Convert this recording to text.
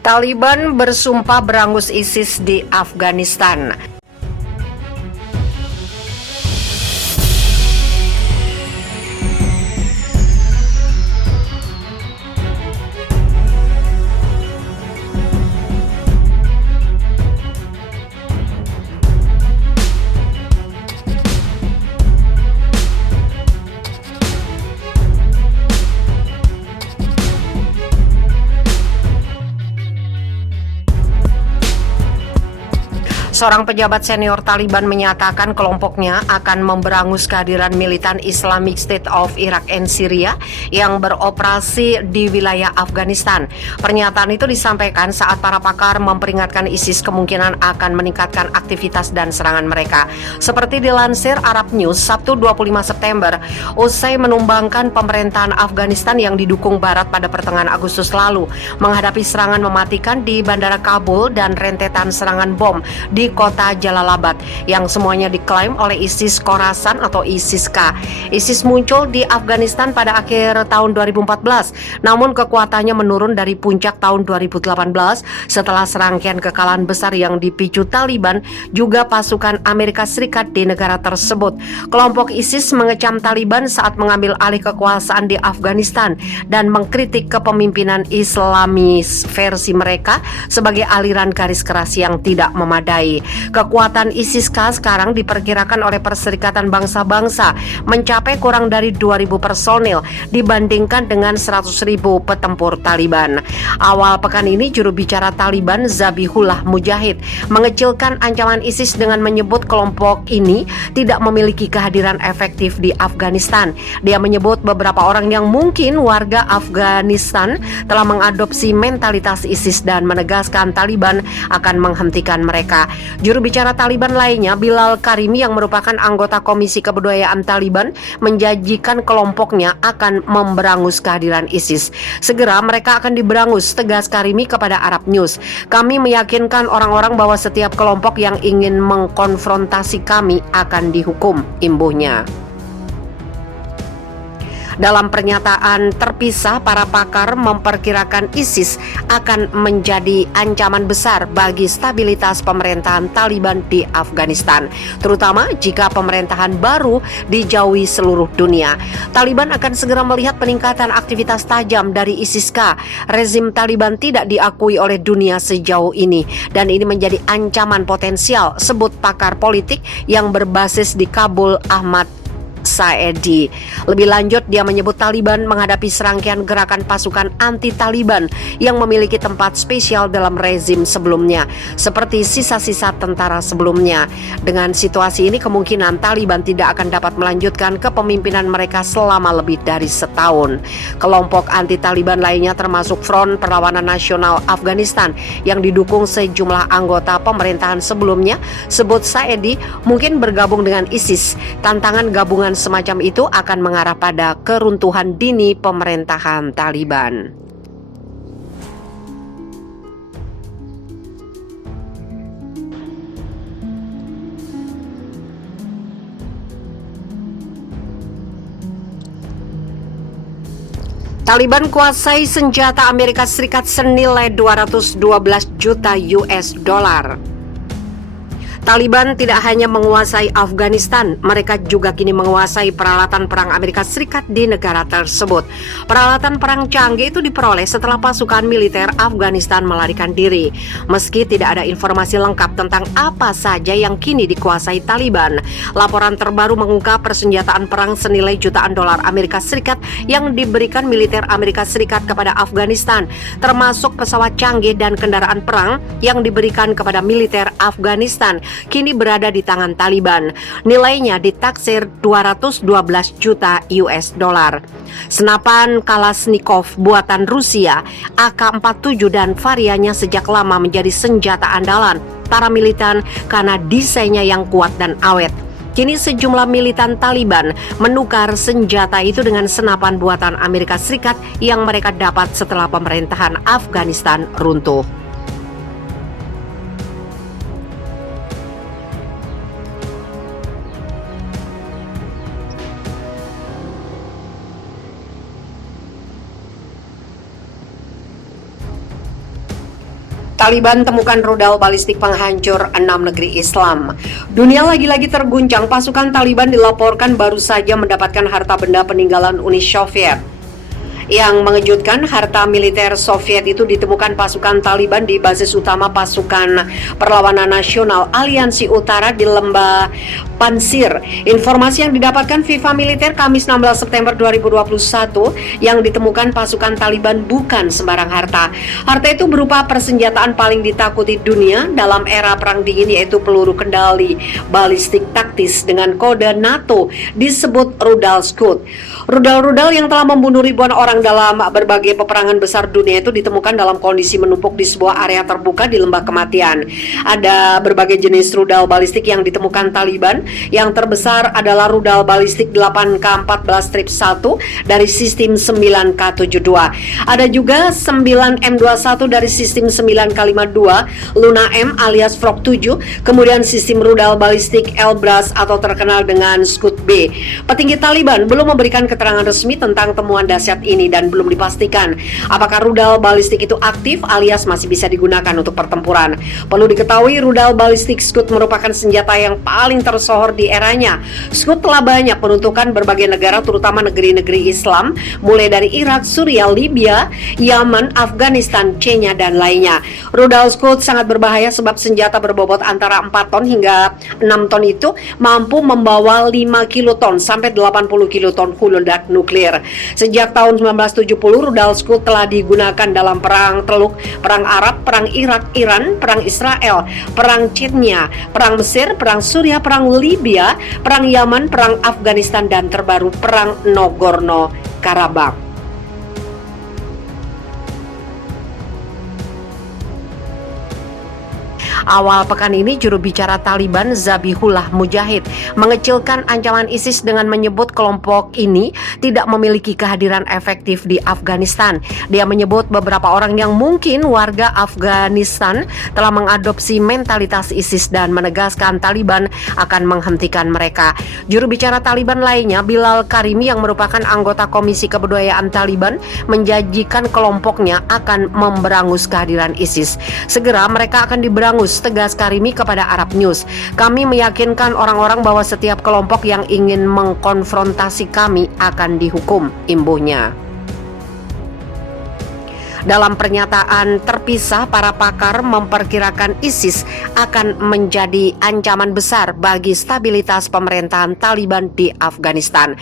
Taliban bersumpah berangus ISIS di Afghanistan. Seorang pejabat senior Taliban menyatakan kelompoknya akan memberangus kehadiran militan Islamic State of Iraq and Syria yang beroperasi di wilayah Afghanistan. Pernyataan itu disampaikan saat para pakar memperingatkan ISIS kemungkinan akan meningkatkan aktivitas dan serangan mereka. Seperti dilansir Arab News Sabtu 25 September, usai menumbangkan pemerintahan Afghanistan yang didukung Barat pada pertengahan Agustus lalu, menghadapi serangan mematikan di Bandara Kabul dan rentetan serangan bom di kota Jalalabad yang semuanya diklaim oleh ISIS Khorasan atau ISIS-K. ISIS muncul di Afghanistan pada akhir tahun 2014, namun kekuatannya menurun dari puncak tahun 2018 setelah serangkaian kekalahan besar yang dipicu Taliban juga pasukan Amerika Serikat di negara tersebut. Kelompok ISIS mengecam Taliban saat mengambil alih kekuasaan di Afghanistan dan mengkritik kepemimpinan Islamis versi mereka sebagai aliran garis keras yang tidak memadai. Kekuatan ISIS-K sekarang diperkirakan oleh Perserikatan Bangsa-Bangsa mencapai kurang dari 2.000 personil dibandingkan dengan 100.000 petempur Taliban. Awal pekan ini juru bicara Taliban Zabihullah Mujahid mengecilkan ancaman ISIS dengan menyebut kelompok ini tidak memiliki kehadiran efektif di Afghanistan. Dia menyebut beberapa orang yang mungkin warga Afghanistan telah mengadopsi mentalitas ISIS dan menegaskan Taliban akan menghentikan mereka. Juru bicara Taliban lainnya, Bilal Karimi yang merupakan anggota Komisi Kebudayaan Taliban, menjanjikan kelompoknya akan memberangus kehadiran ISIS. Segera mereka akan diberangus, tegas Karimi kepada Arab News. Kami meyakinkan orang-orang bahwa setiap kelompok yang ingin mengkonfrontasi kami akan dihukum, imbuhnya. Dalam pernyataan terpisah, para pakar memperkirakan ISIS akan menjadi ancaman besar bagi stabilitas pemerintahan Taliban di Afghanistan, terutama jika pemerintahan baru dijauhi seluruh dunia. Taliban akan segera melihat peningkatan aktivitas tajam dari ISIS-K. Rezim Taliban tidak diakui oleh dunia sejauh ini, dan ini menjadi ancaman potensial, sebut pakar politik yang berbasis di Kabul, Ahmad Saedi. Lebih lanjut, dia menyebut Taliban menghadapi serangkaian gerakan pasukan anti-Taliban yang memiliki tempat spesial dalam rezim sebelumnya, seperti sisa-sisa tentara sebelumnya. Dengan situasi ini, kemungkinan Taliban tidak akan dapat melanjutkan kepemimpinan mereka selama lebih dari setahun. Kelompok anti-Taliban lainnya termasuk Front Perlawanan Nasional Afghanistan yang didukung sejumlah anggota pemerintahan sebelumnya, sebut Saedi, mungkin bergabung dengan ISIS. Tantangan gabungan semacam itu akan mengarah pada keruntuhan dini pemerintahan Taliban. Taliban kuasai senjata Amerika Serikat senilai 212 juta US dollar. Taliban tidak hanya menguasai Afghanistan, mereka juga kini menguasai peralatan perang Amerika Serikat di negara tersebut. Peralatan perang canggih itu diperoleh setelah pasukan militer Afghanistan melarikan diri. Meski tidak ada informasi lengkap tentang apa saja yang kini dikuasai Taliban, laporan terbaru mengungkap persenjataan perang senilai jutaan dolar Amerika Serikat yang diberikan militer Amerika Serikat kepada Afghanistan, termasuk pesawat canggih dan kendaraan perang yang diberikan kepada militer Afghanistan, kini berada di tangan Taliban. Nilainya ditaksir 212 juta US dollar. Senapan Kalashnikov buatan Rusia, AK-47 dan variannya sejak lama menjadi senjata andalan para militan karena desainnya yang kuat dan awet. Kini sejumlah militan Taliban menukar senjata itu dengan senapan buatan Amerika Serikat yang mereka dapat setelah pemerintahan Afghanistan runtuh. Taliban temukan rudal balistik penghancur 6 negeri Islam. Dunia lagi-lagi terguncang, pasukan Taliban dilaporkan baru saja mendapatkan harta benda peninggalan Uni Soviet. Yang mengejutkan, harta militer Soviet itu ditemukan pasukan Taliban di basis utama pasukan perlawanan nasional Aliansi Utara di Lembah Pansir. Informasi yang didapatkan FIFA Militer Kamis 16 September 2021 yang ditemukan pasukan Taliban bukan sembarang harta. Harta itu berupa persenjataan paling ditakuti dunia dalam era perang dingin, yaitu peluru kendali balistik taktis dengan kode NATO disebut rudal Scud. Rudal-rudal yang telah membunuh ribuan orang dalam berbagai peperangan besar dunia itu ditemukan dalam kondisi menumpuk di sebuah area terbuka di lembah kematian. Ada berbagai jenis rudal balistik yang ditemukan Taliban. Yang terbesar adalah rudal balistik 8K14-1 dari sistem 9K72. Ada juga 9M21 dari sistem 9K52 Luna M alias Frog 7, kemudian sistem rudal balistik Elbrus atau terkenal dengan Scud B. Petinggi Taliban belum memberikan keterangan resmi tentang temuan dahsyat ini dan belum dipastikan apakah rudal balistik itu aktif alias masih bisa digunakan untuk pertempuran. Perlu diketahui, rudal balistik Scud merupakan senjata yang paling tersohor di eranya. Scud telah banyak menuntukkan berbagai negara, terutama negeri-negeri Islam, mulai dari Irak, Suriah, Libya, Yaman, Afghanistan, Chechnya, dan lainnya. Rudal Scud sangat berbahaya sebab senjata berbobot antara 4 ton hingga 6 ton itu mampu membawa 5 kiloton sampai 80 kiloton ledak nuklir. Sejak tahun 1970, rudal Scud telah digunakan dalam perang Teluk, perang Arab, perang Irak, Iran, perang Israel, perang Chechnya, perang Mesir, perang Suriah, perang Libya, perang Yaman, perang Afghanistan, dan terbaru perang Nagorno-Karabakh. Awal pekan ini, juru bicara Taliban Zabihullah Mujahid mengecilkan ancaman ISIS dengan menyebut kelompok ini tidak memiliki kehadiran efektif di Afghanistan. Dia menyebut beberapa orang yang mungkin warga Afghanistan telah mengadopsi mentalitas ISIS dan menegaskan Taliban akan menghentikan mereka. Juru bicara Taliban lainnya, Bilal Karimi, yang merupakan anggota Komisi Kebudayaan Taliban, menjanjikan kelompoknya akan memberangus kehadiran ISIS. Segera mereka akan diberangus, tegas Karimi kepada Arab News. Kami meyakinkan orang-orang bahwa setiap kelompok yang ingin mengkonfrontasi kami akan dihukum, imbuhnya. Dalam pernyataan terpisah, para pakar memperkirakan ISIS akan menjadi ancaman besar bagi stabilitas pemerintahan Taliban di Afghanistan.